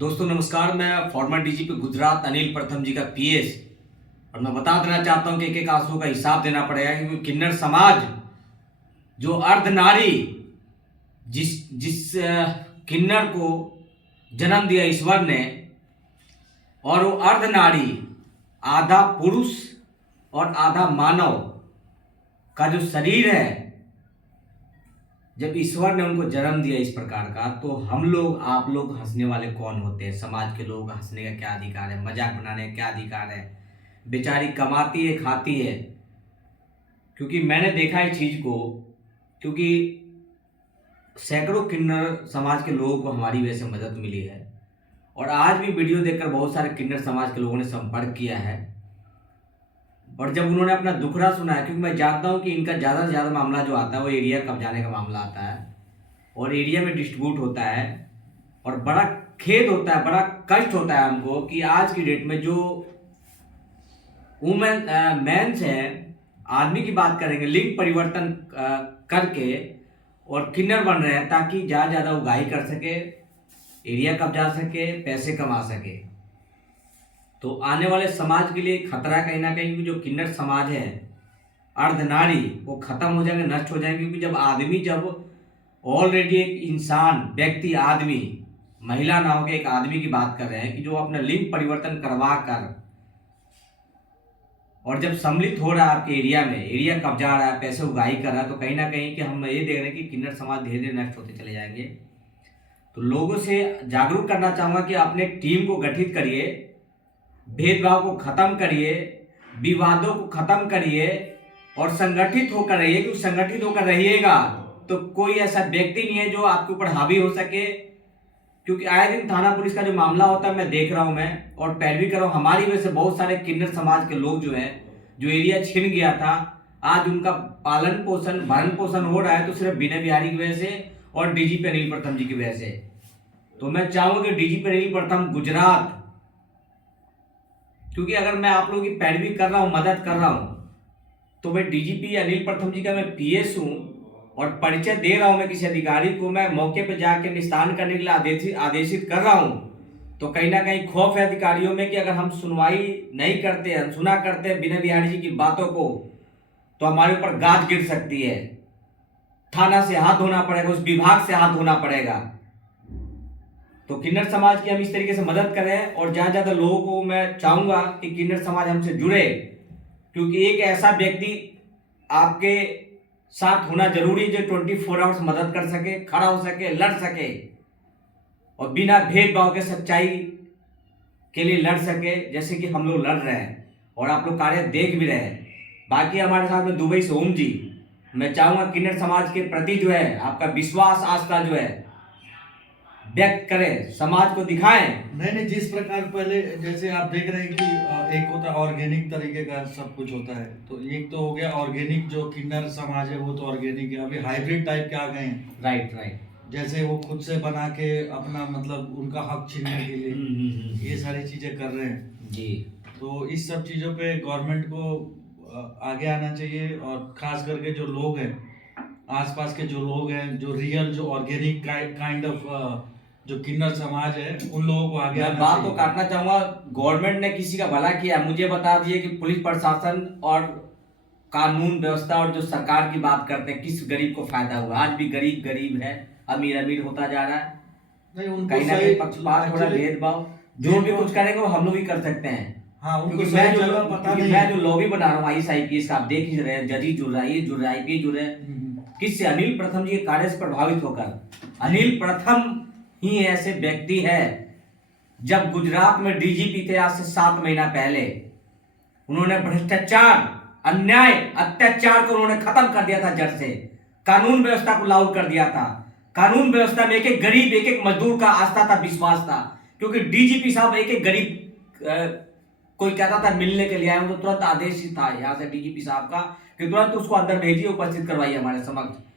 दोस्तों नमस्कार। मैं फॉर्मर डीजीपी गुजरात अनिल प्रथम जी का पीएस और मैं बता देना चाहता हूं कि एक एक आंसू का हिसाब देना पड़ेगा क्योंकि किन्नर समाज जो अर्धनारी जिस जिस किन्नर को जन्म दिया ईश्वर ने और वो अर्धनारी आधा पुरुष और आधा मानव का जो शरीर है, जब ईश्वर ने उनको जन्म दिया इस प्रकार का, तो हम लोग आप लोग हंसने वाले कौन होते हैं? समाज के लोग हंसने का क्या अधिकार है? मजाक बनाने का क्या अधिकार है? बेचारी कमाती है, खाती है। क्योंकि मैंने देखा इस चीज को, क्योंकि सैकड़ों किन्नर समाज के लोगों को हमारी वजह से मदद मिली है और आज भी वीडियो देखकर बहुत सारे किन्नर समाज के लोगों ने संपर्क किया है। और जब उन्होंने अपना दुखड़ा सुना है, क्योंकि मैं जानता हूं कि इनका ज़्यादा से ज़्यादा मामला जो आता है वो एरिया कब्जाने का मामला आता है और एरिया में डिस्ट्रीब्यूट होता है और बड़ा खेद होता है, बड़ा कष्ट होता है हमको कि आज की डेट में जो वुमेन मेंस हैं, आदमी की बात करेंगे, लिंग परिवर्तन करके और किन्नर बन रहे हैं ताकि ज़्यादा उगाही कर सके, एरिया कब्जा सके, पैसे कमा सके। तो आने वाले समाज के लिए खतरा कहीं ना कहीं, जो किन्नर समाज है अर्धनारी वो खत्म हो जाएंगे, नष्ट हो जाएंगे। क्योंकि जब ऑलरेडी एक इंसान, व्यक्ति, आदमी, महिला ना होकर एक आदमी की बात कर रहे हैं कि जो अपना लिंग परिवर्तन करवा कर और जब सम्मिलित हो रहा है आपके एरिया में, एरिया कब्जा रहा है, पैसे उगाही कर रहा है, तो कहीं ना कहीं कि हम ये देख रहे हैं कि किन्नर समाज धीरे धीरे नष्ट होते चले जाएंगे। तो लोगों से जागरूक करना चाहूंगा कि अपने टीम को गठित करिए, भेदभाव को खत्म करिए, विवादों को खत्म करिए और संगठित होकर रहिए। क्योंकि संगठित होकर रहिएगा तो कोई ऐसा व्यक्ति नहीं है जो आपके ऊपर हावी हो सके। क्योंकि आए दिन थाना पुलिस का जो मामला होता है मैं देख रहा हूं, मैं और पैरवी कर रहा हूं। हमारी वजह से बहुत सारे किन्नर समाज के लोग जो हैं, जो एरिया छिन गया था, आज उनका पालन पोषण भरण पोषण हो रहा है, तो सिर्फ विनय बिहारी की वजह से और डीजीपी अनिल प्रथम जी की वजह से। तो मैं चाहूंगा कि डीजीपी अनिल प्रथम गुजरात, क्योंकि अगर मैं आप लोगों की पैरवी कर रहा हूं, मदद कर रहा हूं, तो मैं डीजीपी अनिल प्रथम जी का मैं पीएस हूं और परिचय दे रहा हूं मैं किसी अधिकारी को, मैं मौके पर जाकर निस्तारण करने के लिए आदेशित कर रहा हूं। तो कहीं ना कहीं खौफ है अधिकारियों में कि अगर हम सुनवाई नहीं करते, अनसुना करते हैं विनय बिहारी जी की बातों को, तो हमारे ऊपर गाज गिर सकती है, थाना से हाथ धोना पड़ेगा, उस विभाग से हाथ धोना पड़ेगा। तो किन्नर समाज की हम इस तरीके से मदद करें और ज्यादा लोगों को मैं चाहूंगा कि किन्नर समाज हमसे जुड़े, क्योंकि एक ऐसा व्यक्ति आपके साथ होना जरूरी है जो 24 आवर्स मदद कर सके, खड़ा हो सके, लड़ सके और बिना भेदभाव के सच्चाई के लिए लड़ सके, जैसे कि हम लोग लड़ रहे हैं और आप लोग कार्य देख भी रहे हैं। बाकी हमारे साथ में दुबई से ओम जी, मैं चाहूंगा किन्नर समाज के प्रति जो है आपका विश्वास, आस्था जो है व्यक्त करें, समाज को दिखाएं। नहीं, जिस प्रकार पहले जैसे आप देख रहे हैं कि एक होता है ऑर्गेनिक तरीके का सब कुछ होता है, तो एक तो हो गया ऑर्गेनिक, जो किन्नर समाज है वो तो ऑर्गेनिक है। अभी हाइब्रिड टाइप के आ गए हैं। राइट। जैसे वो खुद से बना के अपना मतलब उनका हक छीनने के लिए ये सारी चीजें कर रहे हैं जी। तो इस सब चीजों पे गवर्नमेंट को आगे आना चाहिए और खास करके जो लोग हैं, आसपास के जो लोग हैं, जो रियल, जो ऑर्गेनिक काइंड ऑफ जो किन्नर समाज है, उन लोगों को आगे मैं बात तो काटना चाहूंगा, गवर्नमेंट ने किसी का भला किया। मुझे बता दिए कि पुलिस प्रशासन और कानून व्यवस्था और जो सरकार की बात करते हैं, किस गरीब को फायदा हुआ? आज भी गरीब गरीब है, अमीर अमीर होता जा रहा है। नहीं, कहीं ना कहीं पक्षपात, थोड़ा भेदभाव, जो भी कुछ करेंगे वो हम लोग ही कर सकते हैं। हाँ, क्योंकि मैं जो लॉबी बना रहा हूँ IAS का, आप देख ही रहे हैं, जज जुड़ रहा है, ये जुड़ रहा है, IPS जुड़ रहे हैं, किससे? अनिल प्रथम जी के कार्य से प्रभावित होकर। अनिल प्रथम ही ऐसे व्यक्ति है, जब गुजरात में डीजीपी थे आज से 7 महीना पहले, उन्होंने भ्रष्टाचार, अन्याय, अत्याचार को उन्होंने खत्म कर दिया था जड़ से, कानून व्यवस्था को लागू कर दिया था। कानून व्यवस्था में एक एक गरीब, एक एक मजदूर का आस्था था, विश्वास था। क्योंकि डीजीपी साहब एक एक गरीब कोई कहता था मिलने के लिए आए, तो तुरंत आदेश था यहाँ से डीजीपी साहब का कि तुरंत उसको अंदर भेजिए, उपस्थित करवाइए हमारे समक्ष।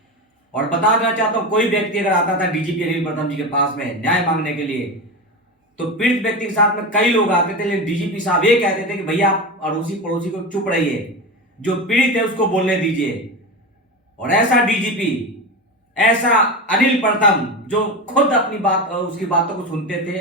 और बता देना चाहता हूँ, कोई व्यक्ति अगर आता था डीजीपी अनिल प्रथम जी के पास में न्याय मांगने के लिए, तो पीड़ित व्यक्ति के साथ में कई लोग आते थे, लेकिन डीजीपी साहब ये कहते थे कि भैया आप अड़ोसी पड़ोसी को चुप रहिए, जो पीड़ित है उसको बोलने दीजिए। और ऐसा डीजीपी, ऐसा अनिल प्रथम जो खुद अपनी बात, उसकी बातों को सुनते थे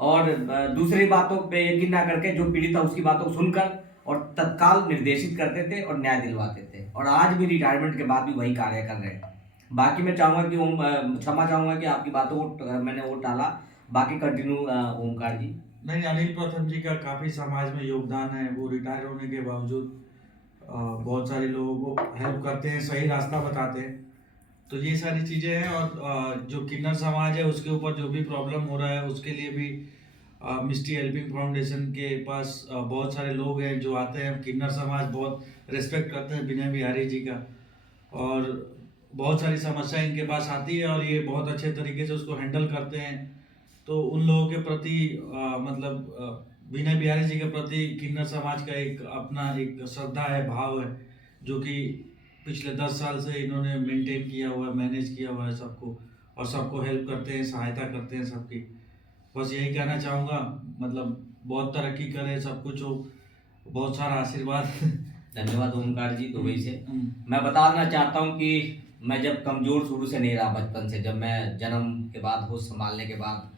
और दूसरी बातों पे यकीन ना करके जो पीड़ित था उसकी बातों को सुनकर और तत्काल निर्देशित करते थे और न्याय दिलवाते थे, और आज भी रिटायरमेंट के बाद भी वही कार्य कर रहे हैं। बाकी मैं चाहूँगा कि क्षमा चाहूँगा कि आपकी बातों को मैंने वो टाला। बाकी कंटिन्यू ओमकार जी। नहीं, अनिल प्रथम जी का काफ़ी समाज में योगदान है। वो रिटायर होने के बावजूद बहुत सारे लोगों को हेल्प करते हैं, सही रास्ता बताते हैं। तो ये सारी चीज़ें हैं। और जो किन्नर समाज है उसके ऊपर जो भी प्रॉब्लम हो रहा है उसके लिए भी मिस्टी हेल्पिंग फाउंडेशन के पास बहुत सारे लोग हैं जो आते हैं। किन्नर समाज बहुत रिस्पेक्ट करते हैं विनय बिहारी जी का, और बहुत सारी समस्या इनके पास आती है और ये बहुत अच्छे तरीके से उसको हैंडल करते हैं। तो उन लोगों के प्रति विनय बिहारी जी के प्रति किन्नर समाज का एक अपना एक श्रद्धा है, भाव है, जो कि पिछले 10 साल से इन्होंने मेंटेन किया हुआ है, मैनेज किया हुआ है सबको, और सबको हेल्प करते हैं, सहायता करते हैं सबकी। बस यही कहना चाहूँगा, मतलब बहुत तरक्की करें, सब कुछ हो, बहुत सारा आशीर्वाद। धन्यवाद ओमकार जी दुबई से। हम्म। मैं बता देना चाहता हूँ कि मैं जब कमज़ोर शुरू से नहीं रहा, बचपन से, जब मैं जन्म के बाद होश संभालने के बाद,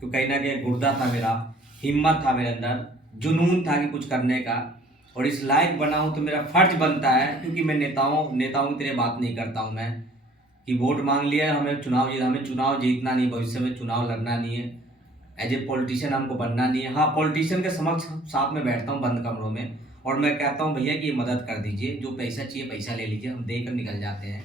तो कहीं ना कहीं गुर्दा था मेरा, हिम्मत था मेरे अंदर, जुनून था कि कुछ करने का, और इस लायक बना हूँ तो मेरा फर्ज बनता है, क्योंकि मैं नेताओं की तरह बात नहीं करता हूँ मैं कि वोट मांग लिया हमें चुनाव जीतना नहीं, भविष्य में चुनाव लड़ना नहीं है, एज ए पॉलिटिशियन हमको बनना नहीं है। हाँ, पॉलिटिशियन के समक्ष साथ में बैठता हूँ बंद कमरों में, और मैं कहता हूँ भैया कि ये मदद कर दीजिए, जो पैसा चाहिए पैसा ले लीजिए, हम देकर निकल जाते हैं।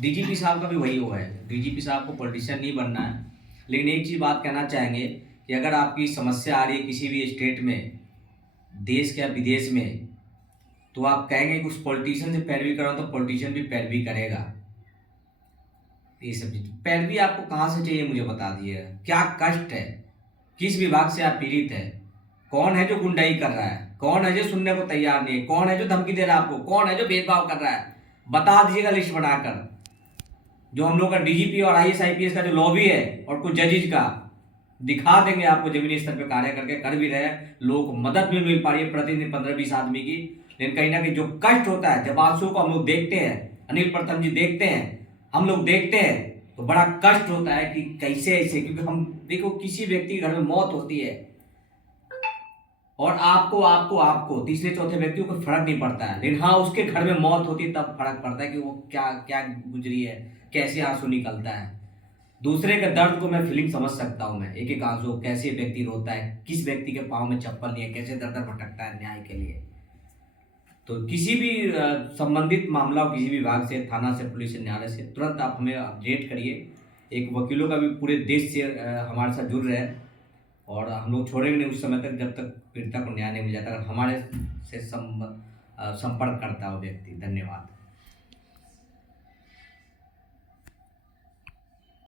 डीजीपी साहब का भी वही हुआ है। डीजीपी साहब को पॉलिटिशियन नहीं बनना है, लेकिन एक चीज़ बात कहना चाहेंगे कि अगर आपकी समस्या आ रही है किसी भी स्टेट में, देश के या विदेश में, तो आप कहेंगे कि उस पॉलिटिशियन से पैरवी करो, तो पॉलिटिशियन भी पैरवी करेगा। ये सब चीज पैरवी आपको कहाँ से चाहिए मुझे बता दिएगा। क्या कष्ट है, किस विभाग से आप पीड़ित है, कौन है जो गुंडाई कर रहा है, कौन है जो सुनने को तैयार नहीं है, कौन है जो धमकी दे रहा है आपको, कौन है जो भेदभाव कर रहा है, बता दीजिएगा लिस्ट बनाकर। जो हम लोग का डीजीपी और आईएएस आईपीएस का जो लॉबी है और कुछ जजेज का, दिखा देंगे आपको जमीनी स्तर पे कार्य करके, कर भी रहे हैं। लोगों को मदद भी मिल पा रही है प्रतिदिन 15-20 आदमी की। लेकिन कहीं ना कहीं जो कष्ट होता है, जब आंसू को हम लोग देखते हैं, अनिल प्रथम जी देखते हैं, हम लोग देखते हैं, तो बड़ा कष्ट होता है कि कैसे ऐसे, क्योंकि हम देखो किसी व्यक्ति के घर में मौत होती है और आपको आपको आपको तीसरे चौथे व्यक्ति को फर्क नहीं पड़ता है, लेकिन हाँ उसके घर में मौत होती है तब फर्क पड़ता है कि वो क्या क्या गुजरी है, कैसे आंसू निकलता है। दूसरे के दर्द को मैं फीलिंग समझ सकता हूँ, मैं एक एक आंसू, कैसे व्यक्ति रोता है, किस व्यक्ति के पाँव में चप्पल नहीं है, कैसे दर दर भटकता है न्याय के लिए। तो किसी भी संबंधित मामला हो, किसी भी विभाग से, थाना से, पुलिस से, न्यायालय से, तुरंत आप हमें अपडेट करिए। एक वकीलों का भी पूरे देश से हमारे साथ जुड़ रहे हैं, और हम लोग छोड़ेंगे नहीं उस समय तक जब तक पीड़िता को न्याय नहीं मिल जाता, अगर हमारे से संपर्क करता है वो व्यक्ति। धन्यवाद।